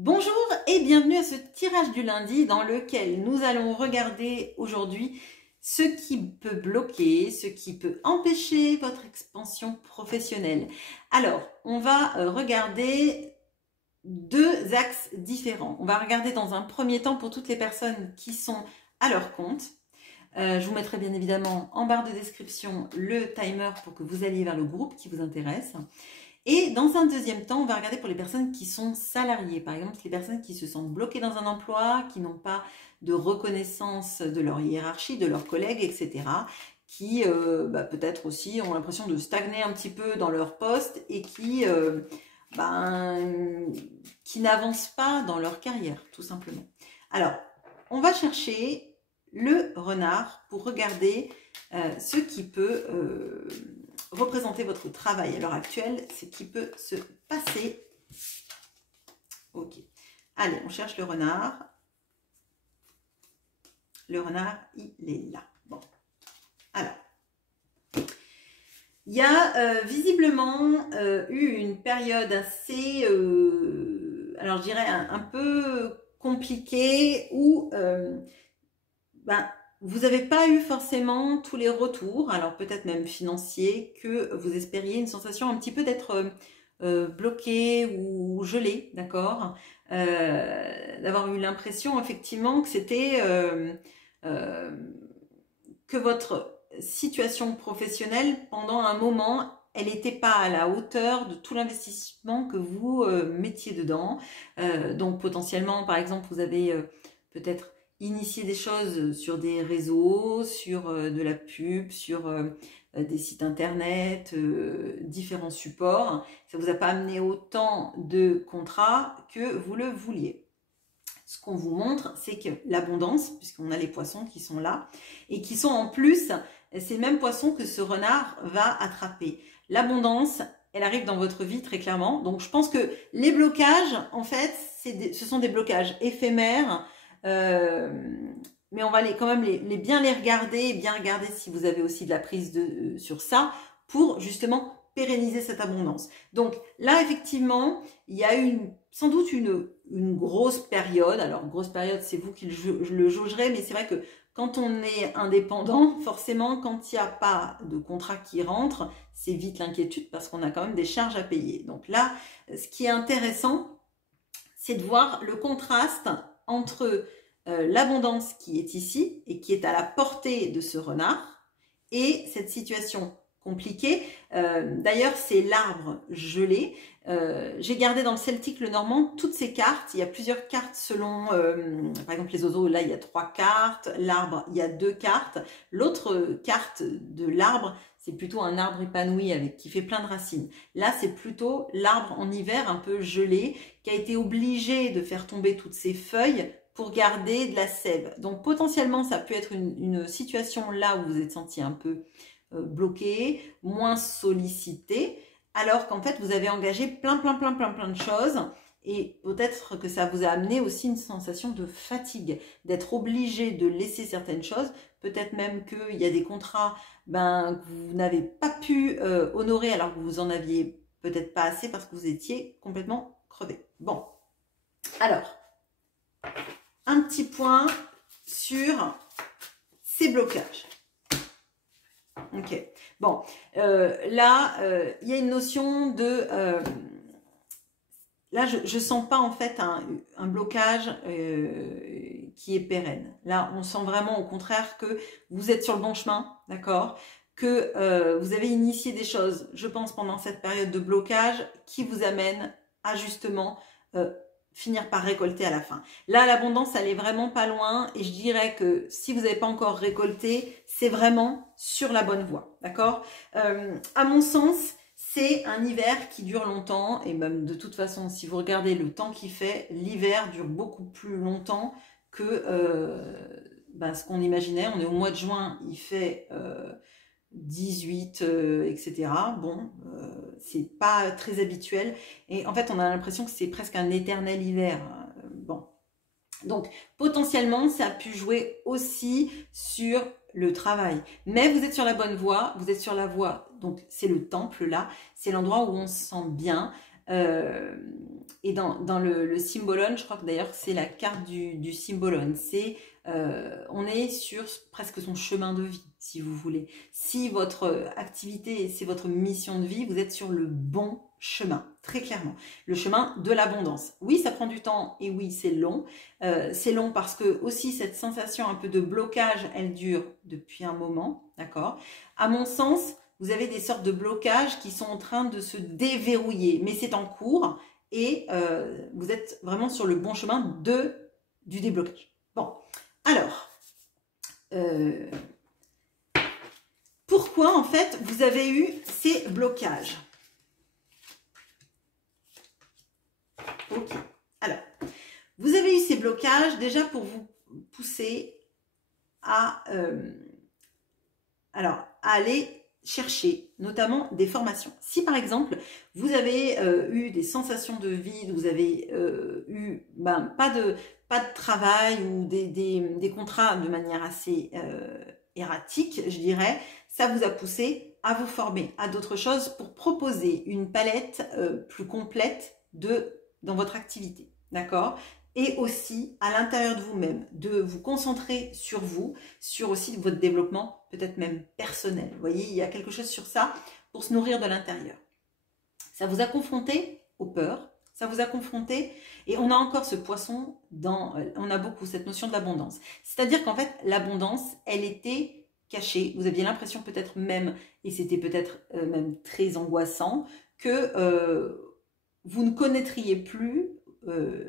Bonjour et bienvenue à ce tirage du lundi dans lequel nous allons regarder aujourd'hui ce qui peut bloquer, ce qui peut empêcher votre expansion professionnelle. Alors, on va regarder deux axes différents. On va regarder dans un premier temps pour toutes les personnes qui sont à leur compte. Je vous mettrai bien évidemment en barre de description le timer pour que vous alliez vers le groupe qui vous intéresse. Et dans un deuxième temps, on va regarder pour les personnes qui sont salariées, par exemple les personnes qui se sentent bloquées dans un emploi, qui n'ont pas de reconnaissance de leur hiérarchie, de leurs collègues, etc. Qui peut-être aussi ont l'impression de stagner un petit peu dans leur poste et qui n'avancent pas dans leur carrière, tout simplement. Alors, on va chercher le renard pour regarder ce qui peut représenter votre travail à l'heure actuelle, ce qui peut se passer. Ok. Allez, on cherche le renard. Le renard, il est là. Bon. Alors. Il y a visiblement eu une période assez, alors je dirais un peu compliquée où vous n'avez pas eu forcément tous les retours, alors peut-être même financiers, que vous espériez, une sensation un petit peu d'être bloqué ou gelé, d'accord, d'avoir eu l'impression effectivement que c'était que votre situation professionnelle pendant un moment elle n'était pas à la hauteur de tout l'investissement que vous mettiez dedans. Donc potentiellement, par exemple, vous avez peut-être initié des choses sur des réseaux, sur de la pub, sur des sites internet, différents supports. Ça ne vous a pas amené autant de contrats que vous le vouliez. Ce qu'on vous montre, c'est que l'abondance, puisqu'on a les poissons qui sont là, et qui sont en plus ces mêmes poissons que ce renard va attraper. L'abondance, elle arrive dans votre vie très clairement. Donc je pense que les blocages, en fait, ce sont des blocages éphémères, mais on va quand même bien les regarder, et bien regarder si vous avez aussi de la prise sur ça, pour justement pérenniser cette abondance. Donc là, effectivement, il y a sans doute une grosse période. Alors, grosse période, c'est vous qui le jaugerez, mais c'est vrai que quand on est indépendant, forcément, quand il n'y a pas de contrat qui rentre, c'est vite l'inquiétude parce qu'on a quand même des charges à payer. Donc là, ce qui est intéressant, c'est de voir le contraste entre l'abondance qui est ici et qui est à la portée de ce renard et cette situation compliquée. D'ailleurs, c'est l'arbre gelé. J'ai gardé dans le celtique, le normand, toutes ces cartes. Il y a plusieurs cartes selon, par exemple, les oiseaux, là, il y a 3 cartes. L'arbre, il y a 2 cartes. L'autre carte de l'arbre, c'est plutôt un arbre épanoui qui fait plein de racines. Là, c'est plutôt l'arbre en hiver, un peu gelé, qui a été obligé de faire tomber toutes ses feuilles pour garder de la sève. Donc, potentiellement, ça peut être une situation là où vous êtes senti un peu bloqué, moins sollicité, alors qu'en fait, vous avez engagé plein de choses et peut-être que ça vous a amené aussi une sensation de fatigue, d'être obligé de laisser certaines choses, peut-être même qu'il y a des contrats que vous n'avez pas pu honorer alors que vous en aviez peut-être pas assez parce que vous étiez complètement crevé. Bon, alors, un petit point sur ces blocages. Ok, bon, là, il y a une notion de... là, je sens pas en fait un blocage qui est pérenne. Là, on sent vraiment au contraire que vous êtes sur le bon chemin, d'accord, que vous avez initié des choses, je pense, pendant cette période de blocage qui vous amènent à justement finir par récolter à la fin. Là, l'abondance, elle est vraiment pas loin et je dirais que si vous n'avez pas encore récolté, c'est vraiment sur la bonne voie, d'accord? À mon sens, c'est un hiver qui dure longtemps et même de toute façon, si vous regardez le temps qu'il fait, l'hiver dure beaucoup plus longtemps que ce qu'on imaginait. On est au mois de juin, il fait 18, etc. Bon, c'est pas très habituel. Et en fait, on a l'impression que c'est presque un éternel hiver. Bon. Donc, potentiellement, ça a pu jouer aussi sur le travail. Mais vous êtes sur la bonne voie, vous êtes sur la voie. Donc, c'est le temple là. C'est l'endroit où on se sent bien. Et dans le Symbolon, je crois que d'ailleurs c'est la carte du Symbolon, on est sur presque son chemin de vie, si vous voulez. Si votre activité, c'est votre mission de vie, vous êtes sur le bon chemin, très clairement. Le chemin de l'abondance. Oui, ça prend du temps et oui, c'est long. C'est long parce que aussi cette sensation un peu de blocage, elle dure depuis un moment, d'accord? À mon sens, vous avez des sortes de blocages qui sont en train de se déverrouiller, mais c'est en cours et vous êtes vraiment sur le bon chemin du déblocage. Bon, alors, pourquoi en fait vous avez eu ces blocages? Ok, alors, vous avez eu ces blocages déjà pour vous pousser à aller chercher notamment des formations. Si par exemple vous avez eu des sensations de vide, vous avez eu pas de travail ou des contrats de manière assez erratique, je dirais, ça vous a poussé à vous former à d'autres choses pour proposer une palette plus complète dans votre activité, d'accord? Et aussi à l'intérieur de vous-même, de vous concentrer sur vous, sur aussi votre développement, peut-être même personnel. Vous voyez, il y a quelque chose sur ça pour se nourrir de l'intérieur. Ça vous a confronté aux peurs, ça vous a confronté, et on a encore ce poisson on a beaucoup cette notion de l'abondance. C'est-à-dire qu'en fait, l'abondance, elle était cachée. Vous aviez l'impression peut-être même, et c'était peut-être même très angoissant, que vous ne connaîtriez plus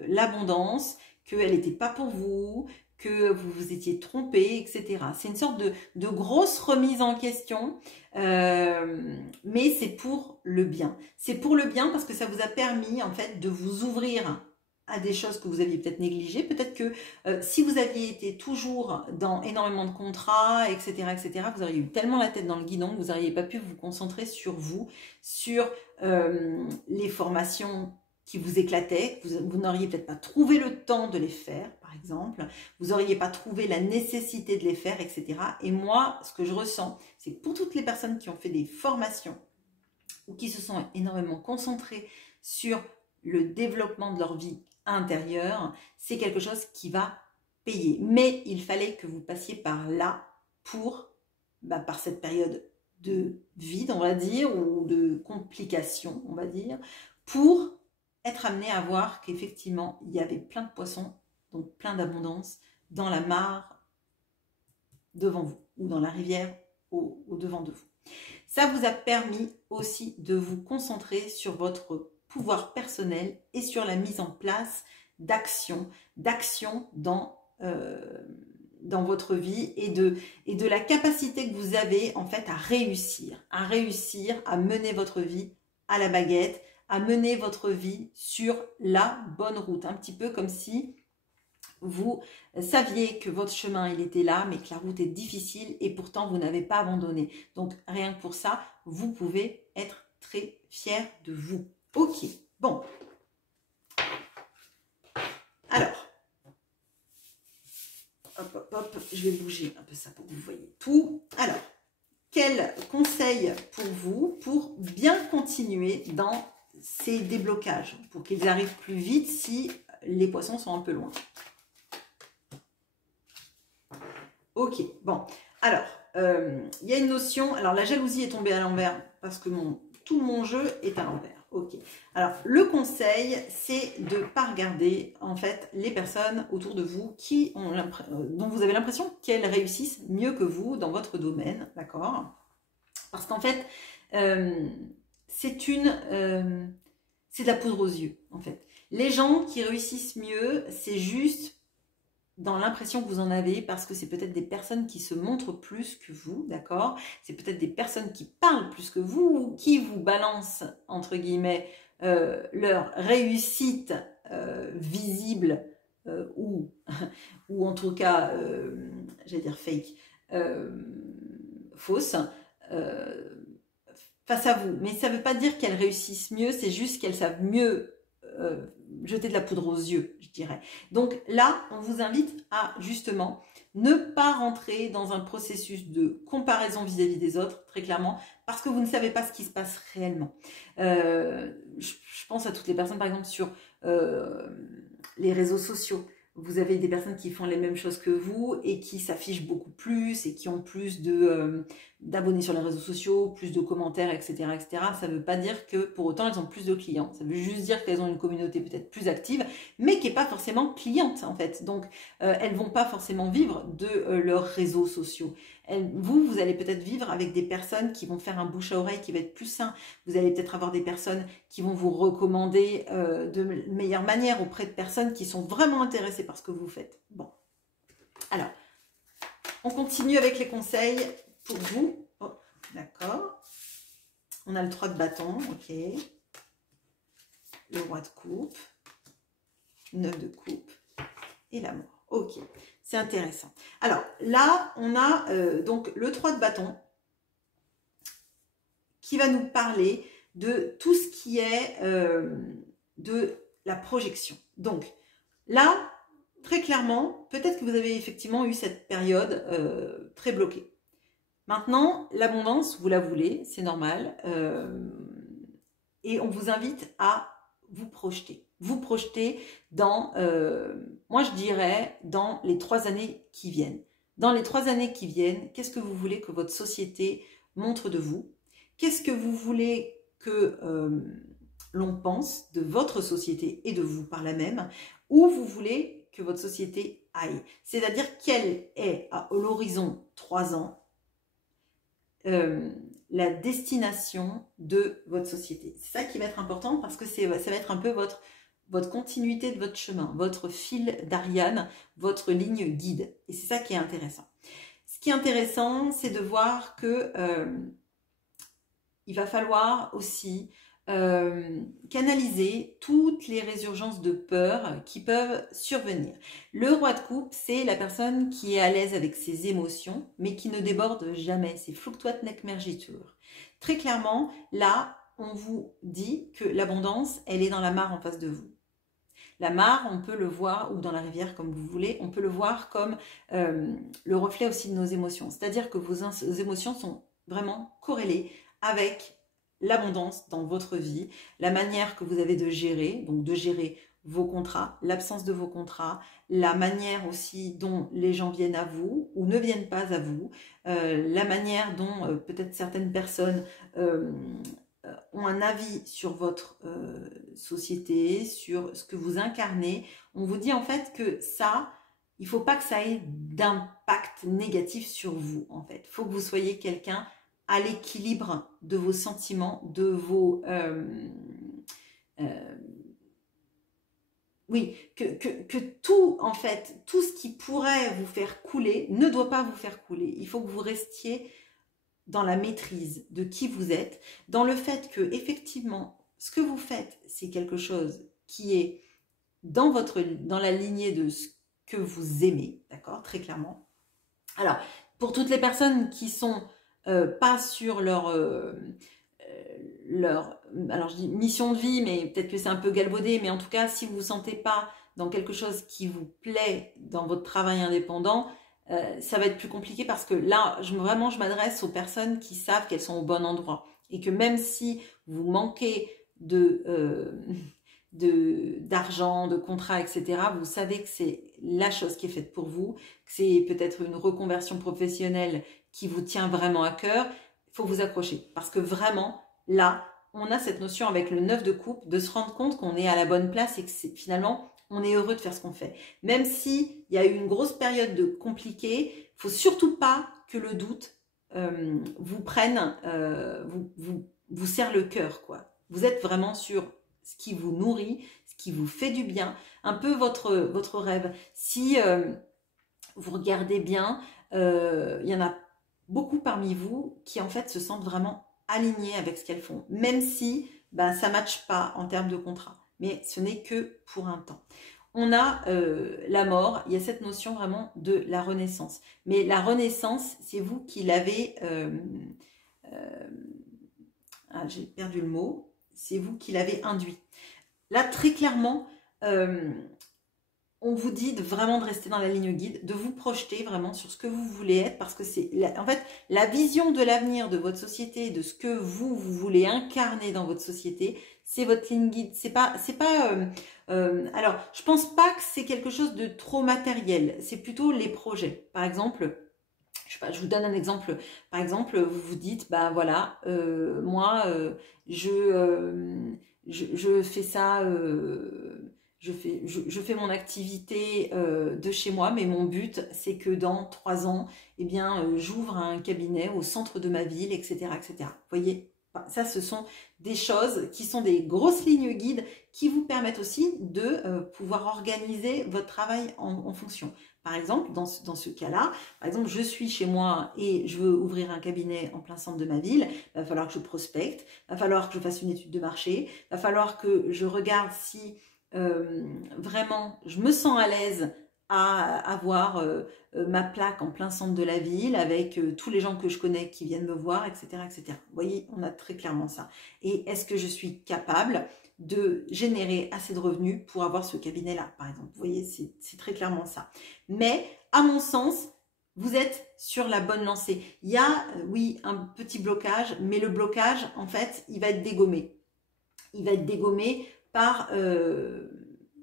l'abondance, qu'elle n'était pas pour vous, que vous vous étiez trompé, etc. C'est une sorte de grosse remise en question, mais c'est pour le bien. C'est pour le bien parce que ça vous a permis en fait de vous ouvrir à des choses que vous aviez peut-être négligées. Peut-être que si vous aviez été toujours dans énormément de contrats, etc., vous auriez eu tellement la tête dans le guidon que vous n'auriez pas pu vous concentrer sur vous, sur les formations qui vous éclataient, vous n'auriez peut-être pas trouvé le temps de les faire, par exemple, vous n'auriez pas trouvé la nécessité de les faire, etc. Et moi, ce que je ressens, c'est que pour toutes les personnes qui ont fait des formations ou qui se sont énormément concentrées sur le développement de leur vie intérieure, c'est quelque chose qui va payer. Mais il fallait que vous passiez par là par cette période de vide, on va dire, ou de complications, on va dire, pour être amené à voir qu'effectivement, il y avait plein de poissons, donc plein d'abondance, dans la mare devant vous, ou dans la rivière au devant de vous. Ça vous a permis aussi de vous concentrer sur votre pouvoir personnel et sur la mise en place d'actions dans votre vie et de la capacité que vous avez en fait à réussir, à mener votre vie à la baguette, à mener votre vie sur la bonne route. Un petit peu comme si vous saviez que votre chemin, il était là, mais que la route est difficile et pourtant vous n'avez pas abandonné. Donc rien que pour ça, vous pouvez être très fier de vous. Ok, bon. Alors, hop, je vais bouger un peu ça pour que vous voyez tout. Alors, quel conseil pour vous pour bien continuer dans ces déblocages, pour qu'ils arrivent plus vite si les poissons sont un peu loin? Ok, bon, alors, il y a une notion, alors la jalousie est tombée à l'envers parce que tout mon jeu est à l'envers. Ok, alors le conseil, c'est de ne pas regarder en fait les personnes autour de vous dont vous avez l'impression qu'elles réussissent mieux que vous dans votre domaine, d'accord? Parce qu'en fait, c'est de la poudre aux yeux, en fait. Les gens qui réussissent mieux, c'est juste dans l'impression que vous en avez, parce que c'est peut-être des personnes qui se montrent plus que vous, d'accord? C'est peut-être des personnes qui parlent plus que vous, ou qui vous balancent, entre guillemets, leur réussite visible, ou en tout cas, j'allais dire fake, fausse, face à vous. Mais ça ne veut pas dire qu'elles réussissent mieux, c'est juste qu'elles savent mieux jeter de la poudre aux yeux, je dirais. Donc là, on vous invite à justement ne pas rentrer dans un processus de comparaison vis-à-vis des autres, très clairement, parce que vous ne savez pas ce qui se passe réellement. Je pense à toutes les personnes, par exemple, sur les réseaux sociaux. Vous avez des personnes qui font les mêmes choses que vous et qui s'affichent beaucoup plus et qui ont plus d'abonnés sur les réseaux sociaux, plus de commentaires, etc., etc. Ça ne veut pas dire que pour autant elles ont plus de clients. Ça veut juste dire qu'elles ont une communauté peut-être plus active, mais qui n'est pas forcément cliente en fait. Donc elles ne vont pas forcément vivre de leurs réseaux sociaux. Vous allez peut-être vivre avec des personnes qui vont faire un bouche à oreille qui va être plus sain. Vous allez peut-être avoir des personnes qui vont vous recommander de meilleure manière auprès de personnes qui sont vraiment intéressées par ce que vous faites. Bon, alors, on continue avec les conseils pour vous. Oh, d'accord. On a le 3 de bâton, ok. Le roi de coupe, 9 de coupe et l'amour. Ok, c'est intéressant. Alors là, on a donc le 3 de bâton qui va nous parler de tout ce qui est de la projection. Donc là, très clairement, peut-être que vous avez effectivement eu cette période très bloquée. Maintenant, l'abondance, vous la voulez, c'est normal. Et on vous invite à vous projeter. Vous projeter dans, moi je dirais, dans les 3 années qui viennent. Dans les 3 années qui viennent, qu'est-ce que vous voulez que votre société montre de vous? Qu'est-ce que vous voulez que l'on pense de votre société et de vous par la même? Où vous voulez que votre société aille? C'est-à-dire quelle est à l'horizon 3 ans la destination de votre société. C'est ça qui va être important parce que ça va être un peu votre continuité de votre chemin, votre fil d'Ariane, votre ligne guide. Et c'est ça qui est intéressant. Ce qui est intéressant, c'est de voir que il va falloir aussi canaliser toutes les résurgences de peur qui peuvent survenir. Le roi de coupe, c'est la personne qui est à l'aise avec ses émotions, mais qui ne déborde jamais. C'est fluctuat nec mergitur. Très clairement, là, on vous dit que l'abondance, elle est dans la mare en face de vous. La mare, on peut le voir, ou dans la rivière, comme vous voulez, on peut le voir comme le reflet aussi de nos émotions. C'est-à-dire que vos émotions sont vraiment corrélées avec l'abondance dans votre vie, la manière que vous avez de gérer, donc de gérer vos contrats, l'absence de vos contrats, la manière aussi dont les gens viennent à vous ou ne viennent pas à vous, la manière dont peut-être certaines personnes ont un avis sur votre société, sur ce que vous incarnez. On vous dit en fait que ça, il ne faut pas que ça ait d'impact négatif sur vous en fait. Il faut que vous soyez quelqu'un à l'équilibre de vos sentiments, de vos... oui, que tout, en fait, tout ce qui pourrait vous faire couler ne doit pas vous faire couler. Il faut que vous restiez dans la maîtrise de qui vous êtes, dans le fait que, effectivement, ce que vous faites, c'est quelque chose qui est dans la lignée de ce que vous aimez, d'accord, très clairement. Alors, pour toutes les personnes qui sont pas sur leur alors je dis mission de vie, mais peut-être que c'est un peu galvaudé, mais en tout cas, si vous ne vous sentez pas dans quelque chose qui vous plaît dans votre travail indépendant, ça va être plus compliqué parce que là, vraiment, je m'adresse aux personnes qui savent qu'elles sont au bon endroit et que même si vous manquez d'argent, de contrats, etc., vous savez que c'est la chose qui est faite pour vous, que c'est peut-être une reconversion professionnelle qui vous tient vraiment à cœur. Il faut vous accrocher parce que vraiment, là, on a cette notion avec le 9 de coupe de se rendre compte qu'on est à la bonne place et que finalement, on est heureux de faire ce qu'on fait. Même s'il y a eu une grosse période de compliqué, il ne faut surtout pas que le doute vous prenne, vous serre le cœur, quoi. Vous êtes vraiment sur ce qui vous nourrit, ce qui vous fait du bien, un peu votre rêve. Si vous regardez bien, il y en a beaucoup parmi vous qui en fait se sentent vraiment alignés avec ce qu'elles font, même si ça ne matche pas en termes de contrat. Mais ce n'est que pour un temps. On a la mort, il y a cette notion vraiment de la renaissance. Mais la renaissance, c'est vous qui l'avez... j'ai perdu le mot. C'est vous qui l'avez induit. Là, très clairement, on vous dit vraiment de rester dans la ligne guide, de vous projeter vraiment sur ce que vous voulez être, parce que c'est en fait la vision de l'avenir de votre société, de ce que vous voulez incarner dans votre société, c'est votre ligne guide. Alors, je pense pas que c'est quelque chose de trop matériel, c'est plutôt les projets. Par exemple, je sais pas, je vous donne un exemple. Par exemple, vous vous dites, bah voilà, moi, je fais ça. Je fais mon activité de chez moi, mais mon but, c'est que dans 3 ans, eh bien, j'ouvre un cabinet au centre de ma ville, etc., etc. Vous voyez, ça, ce sont des choses qui sont des grosses lignes guides qui vous permettent aussi de pouvoir organiser votre travail en fonction. Par exemple, dans ce cas-là, par exemple, je suis chez moi et je veux ouvrir un cabinet en plein centre de ma ville, il va falloir que je prospecte, il va falloir que je fasse une étude de marché, il va falloir que je regarde si vraiment je me sens à l'aise à avoir ma plaque en plein centre de la ville avec tous les gens que je connais qui viennent me voir, etc., etc. Vous voyez, on a très clairement ça. Et est-ce que je suis capable de générer assez de revenus pour avoir ce cabinet-là, par exemple? Vous voyez, c'est très clairement ça. Mais, à mon sens, vous êtes sur la bonne lancée. Il y a, oui, un petit blocage, mais le blocage, en fait, il va être dégommé. Il va être dégommé par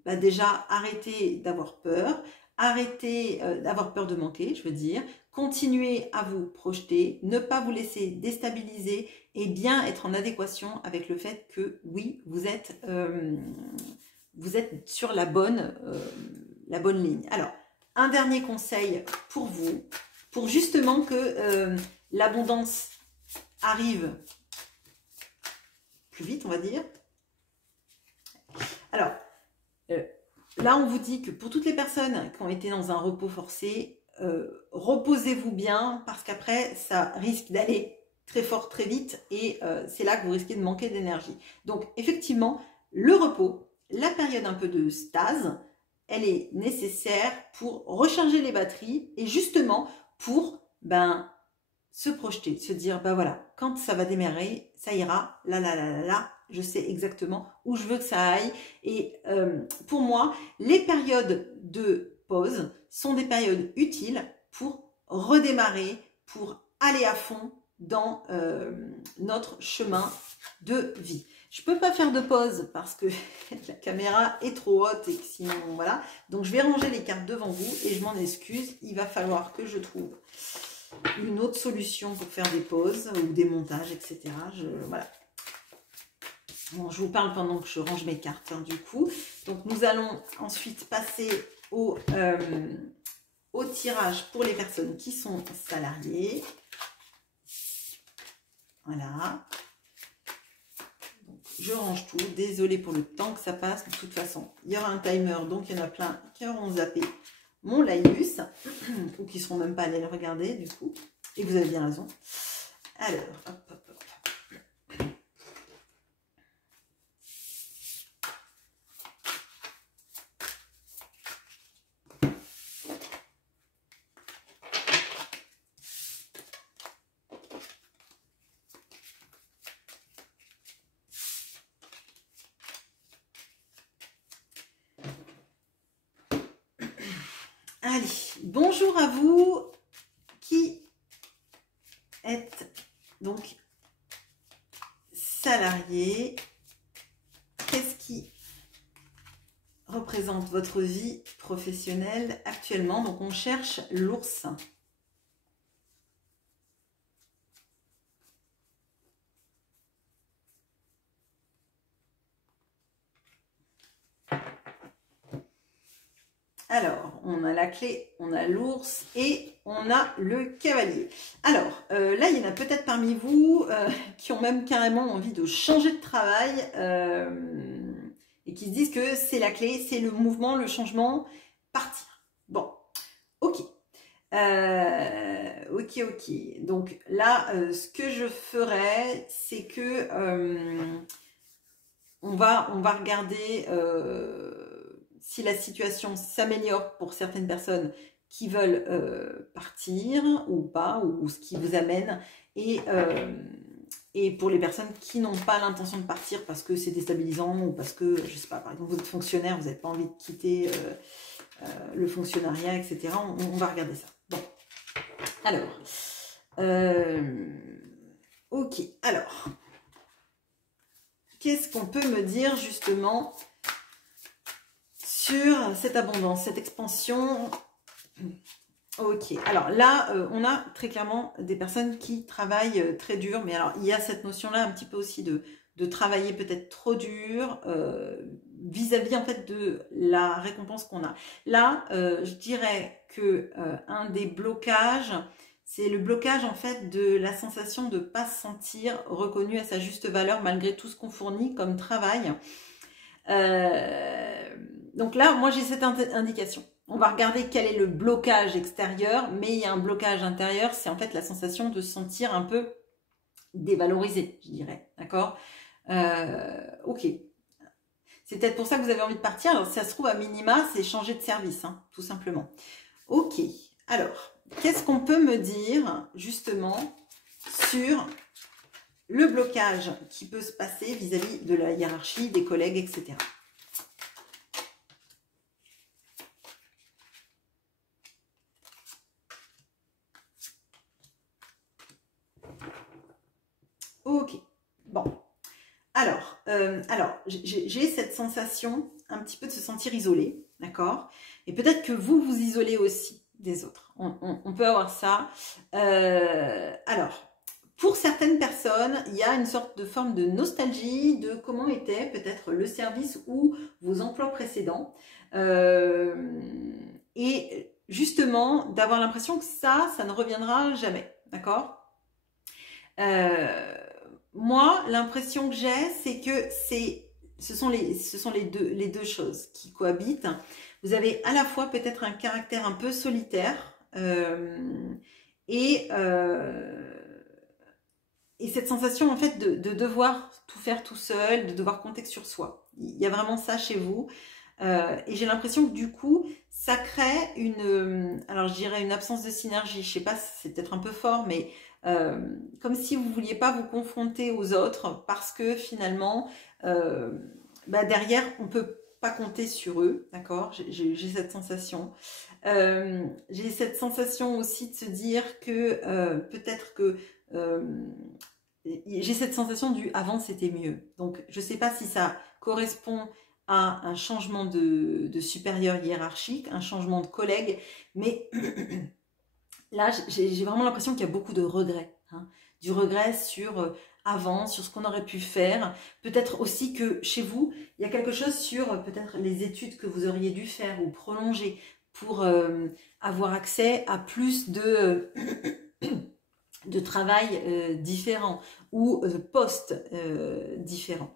déjà arrêter d'avoir peur, arrêter d'avoir peur de manquer, je veux dire, continuer à vous projeter, ne pas vous laisser déstabiliser et bien être en adéquation avec le fait que oui, vous êtes sur la bonne ligne. Alors, un dernier conseil pour vous, pour justement que l'abondance arrive plus vite, on va dire. Alors, là, on vous dit que pour toutes les personnes qui ont été dans un repos forcé, reposez-vous bien parce qu'après, ça risque d'aller très fort, très vite et c'est là que vous risquez de manquer d'énergie. Donc, effectivement, le repos, la période un peu de stase, elle est nécessaire pour recharger les batteries et justement pour se projeter, se dire, voilà, quand ça va démarrer, ça ira, là, je sais exactement où je veux que ça aille. Et pour moi, les périodes de pause sont des périodes utiles pour redémarrer, pour aller à fond dans notre chemin de vie. Je peux pas faire de pause parce que la caméra est trop haute et que sinon, voilà. Donc, je vais ranger les cartes devant vous et je m'en excuse. Il va falloir que je trouve une autre solution pour faire des pauses ou des montages, etc. Voilà. Bon, je vous parle pendant que je range mes cartes, hein, du coup. Donc, nous allons ensuite passer au tirage pour les personnes qui sont salariées. Voilà. Donc, je range tout. Désolée pour le temps que ça passe. De toute façon, il y aura un timer, donc il y en a plein qui auront zappé mon laïus, ou qui ne seront même pas allés le regarder, du coup. Et vous avez bien raison. Alors, hop, hop, hop. Allez, bonjour à vous qui êtes donc salarié. Qu'est-ce qui représente votre vie professionnelle actuellement? Donc, on cherche l'ours. Alors, on a la clé, on a l'ours et on a le cavalier. Alors, là, il y en a peut-être parmi vous qui ont même carrément envie de changer de travail et qui se disent que c'est la clé, c'est le mouvement, le changement, partir. Bon, ok. Ok. Donc là, ce que je ferais, c'est que on va regarder si la situation s'améliore pour certaines personnes qui veulent partir ou pas, ou ce qui vous amène. Et et pour les personnes qui n'ont pas l'intention de partir parce que c'est déstabilisant ou parce que, je sais pas, par exemple, vous êtes fonctionnaire, vous n'avez pas envie de quitter le fonctionnariat, etc. On va regarder ça. Bon, alors, ok, alors, qu'est-ce qu'on peut me dire justement sur cette abondance, cette expansion? Ok, alors là, on a très clairement des personnes qui travaillent très dur, mais alors il y a cette notion-là un petit peu aussi de travailler peut-être trop dur vis-à-vis en fait de la récompense qu'on a. Là, je dirais que un des blocages, c'est le blocage en fait de la sensation de ne pas se sentir reconnu à sa juste valeur malgré tout ce qu'on fournit comme travail. Donc là, moi j'ai cette indication. On va regarder quel est le blocage extérieur, mais il y a un blocage intérieur, c'est en fait la sensation de se sentir un peu dévalorisé, je dirais. D'accord? Ok. C'est peut-être pour ça que vous avez envie de partir. Alors, si ça se trouve, à minima, c'est changer de service, hein, tout simplement. Ok. Alors, qu'est-ce qu'on peut me dire, justement, sur le blocage qui peut se passer vis-à-vis de la hiérarchie, des collègues, etc. Ok, bon. Alors j'ai cette sensation un petit peu de se sentir isolé, d'accord? Et peut-être que vous vous isolez aussi des autres. On peut avoir ça. Alors, pour certaines personnes, il y a une sorte de forme de nostalgie de comment était peut-être le service ou vos emplois précédents. Et justement, d'avoir l'impression que ça ne reviendra jamais, d'accord? Moi, l'impression que j'ai, c'est que ce sont les deux choses qui cohabitent. Vous avez à la fois peut-être un caractère un peu solitaire et cette sensation en fait de devoir tout faire tout seul, de devoir compter que sur soi. Il y a vraiment ça chez vous. Et j'ai l'impression que du coup, ça crée alors je dirais une absence de synergie. Je sais pas, c'est peut-être un peu fort, mais comme si vous ne vouliez pas vous confronter aux autres parce que finalement, derrière, on ne peut pas compter sur eux, d'accord? J'ai cette sensation. J'ai cette sensation aussi de se dire que peut-être que j'ai cette sensation du avant c'était mieux. Donc je ne sais pas si ça correspond à un changement de supérieur hiérarchique, un changement de collègue, mais là, j'ai vraiment l'impression qu'il y a beaucoup de regrets. Hein, du regret sur avant, sur ce qu'on aurait pu faire. Peut-être aussi que chez vous, il y a quelque chose sur peut-être les études que vous auriez dû faire ou prolonger pour avoir accès à plus de travail différent ou de postes différents.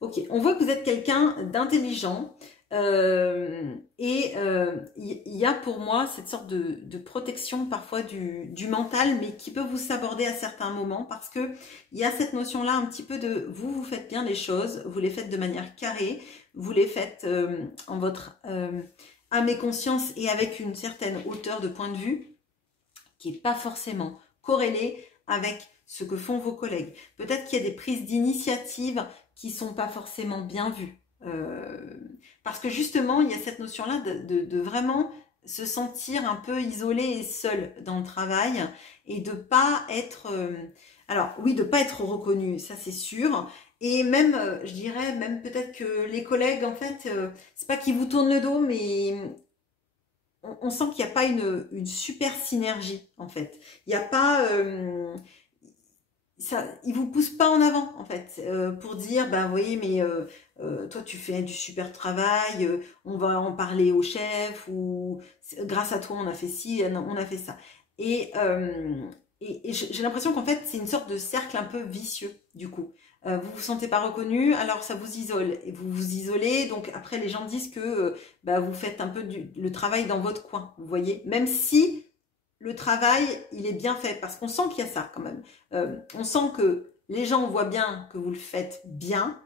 Ok, on voit que vous êtes quelqu'un d'intelligent. Il y a pour moi cette sorte de protection parfois du mental, mais qui peut vous saborder à certains moments parce que il y a cette notion-là un petit peu de vous faites bien les choses, vous les faites de manière carrée, vous les faites en votre âme et conscience et avec une certaine hauteur de point de vue qui n'est pas forcément corrélée avec ce que font vos collègues. Peut-être qu'il y a des prises d'initiative qui ne sont pas forcément bien vues. Parce que justement, il y a cette notion-là de vraiment se sentir un peu isolé et seul dans le travail et de pas être... alors oui, de pas être reconnu, ça c'est sûr. Et même, je dirais, même peut-être que les collègues, en fait, c'est pas qu'ils vous tournent le dos, mais on sent qu'il n'y a pas une super synergie, en fait. Il n'y a pas... ça, ils vous poussent pas en avant en fait pour dire bah oui mais toi tu fais du super travail, on va en parler au chef ou grâce à toi on a fait ci, on a fait ça et j'ai l'impression qu'en fait c'est une sorte de cercle un peu vicieux du coup. Vous vous sentez pas reconnu, alors ça vous isole et vous vous isolez, donc après les gens disent que bah, vous faites un peu le travail dans votre coin, vous voyez, même si le travail, il est bien fait parce qu'on sent qu'il y a ça quand même. On sent que les gens voient bien que vous le faites bien,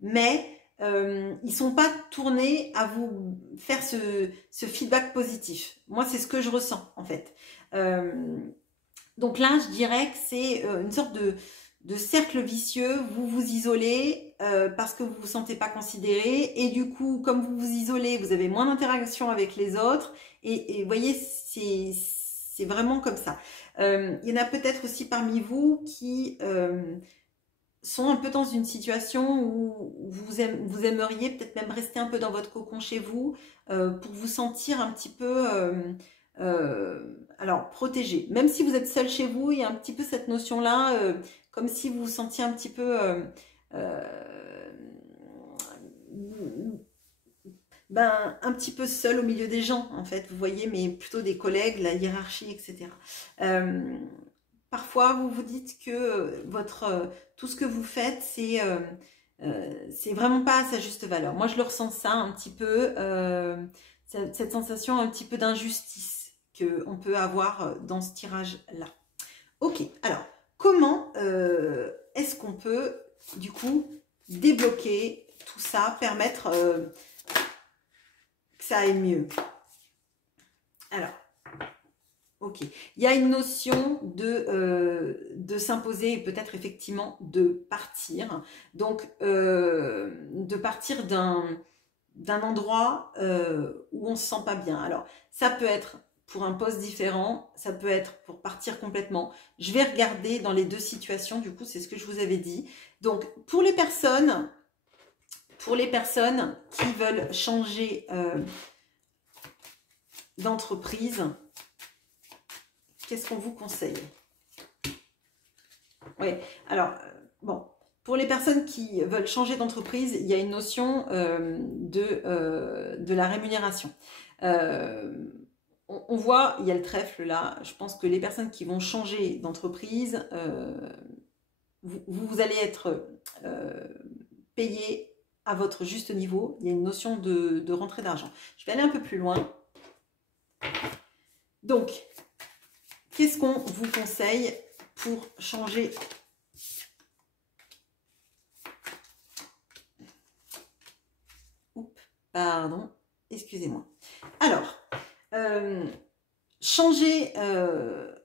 mais ils sont pas tournés à vous faire ce feedback positif. Moi, c'est ce que je ressens en fait. Donc là, je dirais que c'est une sorte de cercle vicieux, vous vous isolez parce que vous vous sentez pas considéré et du coup, comme vous vous isolez, vous avez moins d'interaction avec les autres et vous voyez, c'est vraiment comme ça. Il y en a peut-être aussi parmi vous qui sont un peu dans une situation où vous aimeriez peut-être même rester un peu dans votre cocon chez vous pour vous sentir un petit peu alors protégé. Même si vous êtes seul chez vous, il y a un petit peu cette notion-là, comme si vous vous sentiez un petit peu un petit peu seul au milieu des gens, en fait, vous voyez, mais plutôt des collègues, la hiérarchie, etc. Parfois, vous vous dites que tout ce que vous faites, c'est vraiment pas à sa juste valeur. Moi, je le ressens ça un petit peu, cette sensation un petit peu d'injustice qu'on peut avoir dans ce tirage-là. Ok, alors, comment est-ce qu'on peut, du coup, débloquer tout ça, permettre que ça aille mieux? Alors, ok, il y a une notion de s'imposer et peut-être effectivement de partir. Donc, de partir d'un endroit où on ne se sent pas bien. Alors, ça peut être pour un poste différent, ça peut être pour partir complètement. Je vais regarder dans les deux situations, du coup, c'est ce que je vous avais dit. Donc, pour les personnes qui veulent changer d'entreprise, qu'est-ce qu'on vous conseille? Oui, alors, bon, pour les personnes qui veulent changer d'entreprise, il y a une notion de la rémunération. On voit, il y a le trèfle là, je pense que les personnes qui vont changer d'entreprise, vous allez être payé à votre juste niveau. Il y a une notion de rentrée d'argent. Je vais aller un peu plus loin. Donc, qu'est-ce qu'on vous conseille pour changer? Oups, pardon, excusez-moi. Alors, changer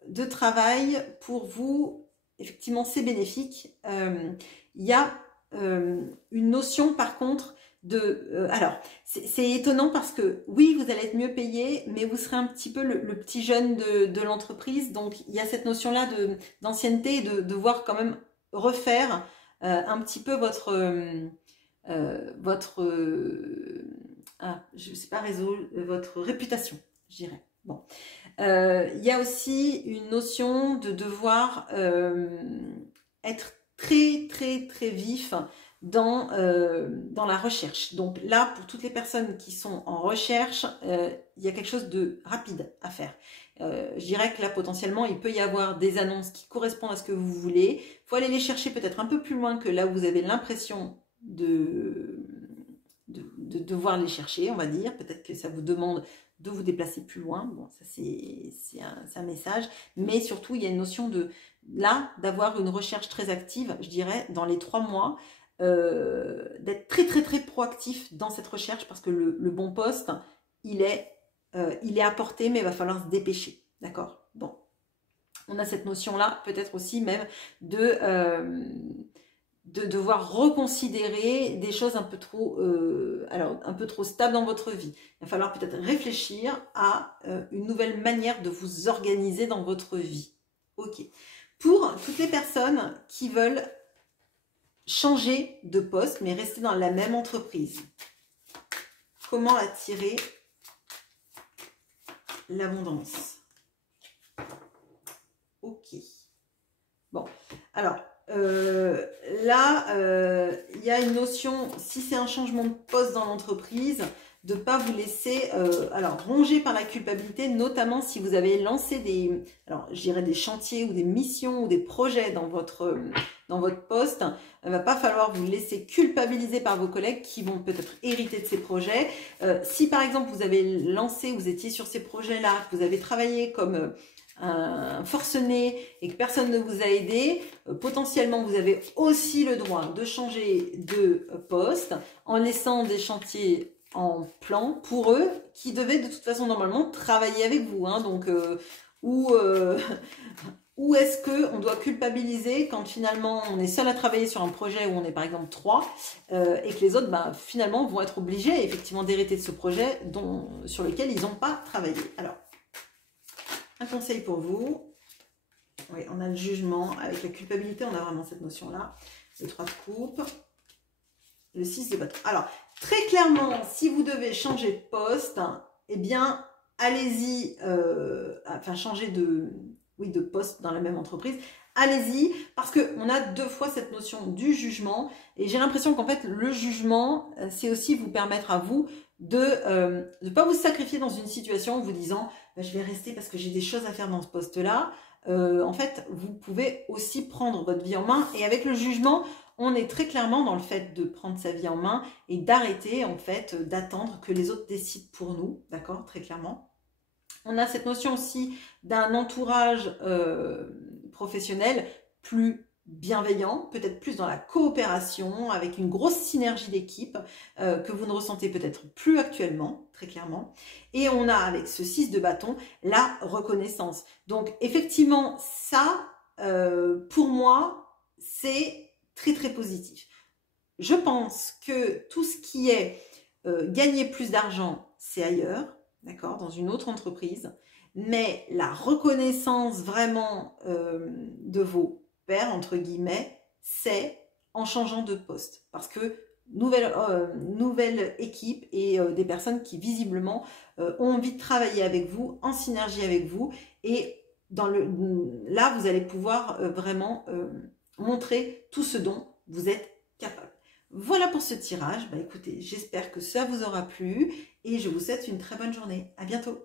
de travail, pour vous, effectivement, c'est bénéfique. Il y a une notion, par contre, alors, c'est étonnant parce que, oui, vous allez être mieux payé, mais vous serez un petit peu le petit jeune de l'entreprise. Donc, il y a cette notion-là d'ancienneté et de devoir quand même refaire un petit peu je sais pas, votre réputation, je dirais. Bon. Il y a aussi une notion de devoir être très, très, très vif dans la recherche. Donc là, pour toutes les personnes qui sont en recherche, il y a quelque chose de rapide à faire. Je dirais que là, potentiellement, il peut y avoir des annonces qui correspondent à ce que vous voulez. Il faut aller les chercher peut-être un peu plus loin que là où vous avez l'impression de devoir les chercher, on va dire. Peut-être que ça vous demande de vous déplacer plus loin. Bon, ça c'est un message. Mais surtout, il y a une notion d'avoir une recherche très active, je dirais, dans les 3 mois, d'être très très très proactif dans cette recherche parce que le bon poste, il est à portée, mais il va falloir se dépêcher. D'accord? Bon. On a cette notion-là, peut-être aussi même de devoir reconsidérer des choses un peu trop stables dans votre vie. Il va falloir peut-être réfléchir à une nouvelle manière de vous organiser dans votre vie. Ok. Pour toutes les personnes qui veulent changer de poste, mais rester dans la même entreprise, comment attirer l'abondance? Ok. Bon, alors, là, il y a une notion, si c'est un changement de poste dans l'entreprise, de ne pas vous laisser ronger par la culpabilité, notamment si vous avez lancé des chantiers ou des missions ou des projets dans votre poste. Il ne va pas falloir vous laisser culpabiliser par vos collègues qui vont peut-être hériter de ces projets. Si par exemple vous avez lancé, vous étiez sur ces projets-là, que vous avez travaillé comme un forcené et que personne ne vous a aidé, potentiellement vous avez aussi le droit de changer de poste en laissant des chantiers en plan pour eux qui devaient de toute façon normalement travailler avec vous, hein, donc Ou est-ce qu'on doit culpabiliser quand finalement on est seul à travailler sur un projet où on est par exemple 3 et que les autres finalement vont être obligés effectivement d'hériter de ce projet sur lequel ils n'ont pas travaillé. Alors, un conseil pour vous. Oui, on a le jugement. Avec la culpabilité, on a vraiment cette notion-là. Le 3 de coupe. Le 6 de bâton. Alors, très clairement, si vous devez changer de poste, eh bien, allez-y, changer de poste dans la même entreprise, allez-y, parce qu'on a 2 fois cette notion du jugement, et j'ai l'impression qu'en fait, le jugement, c'est aussi vous permettre à vous de ne pas vous sacrifier dans une situation en vous disant je vais rester parce que j'ai des choses à faire dans ce poste-là. En fait, vous pouvez aussi prendre votre vie en main, et avec le jugement, on est très clairement dans le fait de prendre sa vie en main et d'arrêter en fait d'attendre que les autres décident pour nous, d'accord, très clairement. On a cette notion aussi d'un entourage professionnel plus bienveillant, peut-être plus dans la coopération, avec une grosse synergie d'équipe que vous ne ressentez peut-être plus actuellement, très clairement. Et on a avec ce 6 de bâton la reconnaissance. Donc effectivement, ça, pour moi, c'est très très positif. Je pense que tout ce qui est gagner plus d'argent, c'est ailleurs, d'accord, dans une autre entreprise, mais la reconnaissance vraiment de vos pairs, entre guillemets, c'est en changeant de poste, parce que nouvelle équipe et des personnes qui visiblement ont envie de travailler avec vous, en synergie avec vous, et là vous allez pouvoir vraiment montrer tout ce dont vous êtes capable. Voilà pour ce tirage. Écoutez, j'espère que ça vous aura plu et je vous souhaite une très bonne journée. À bientôt.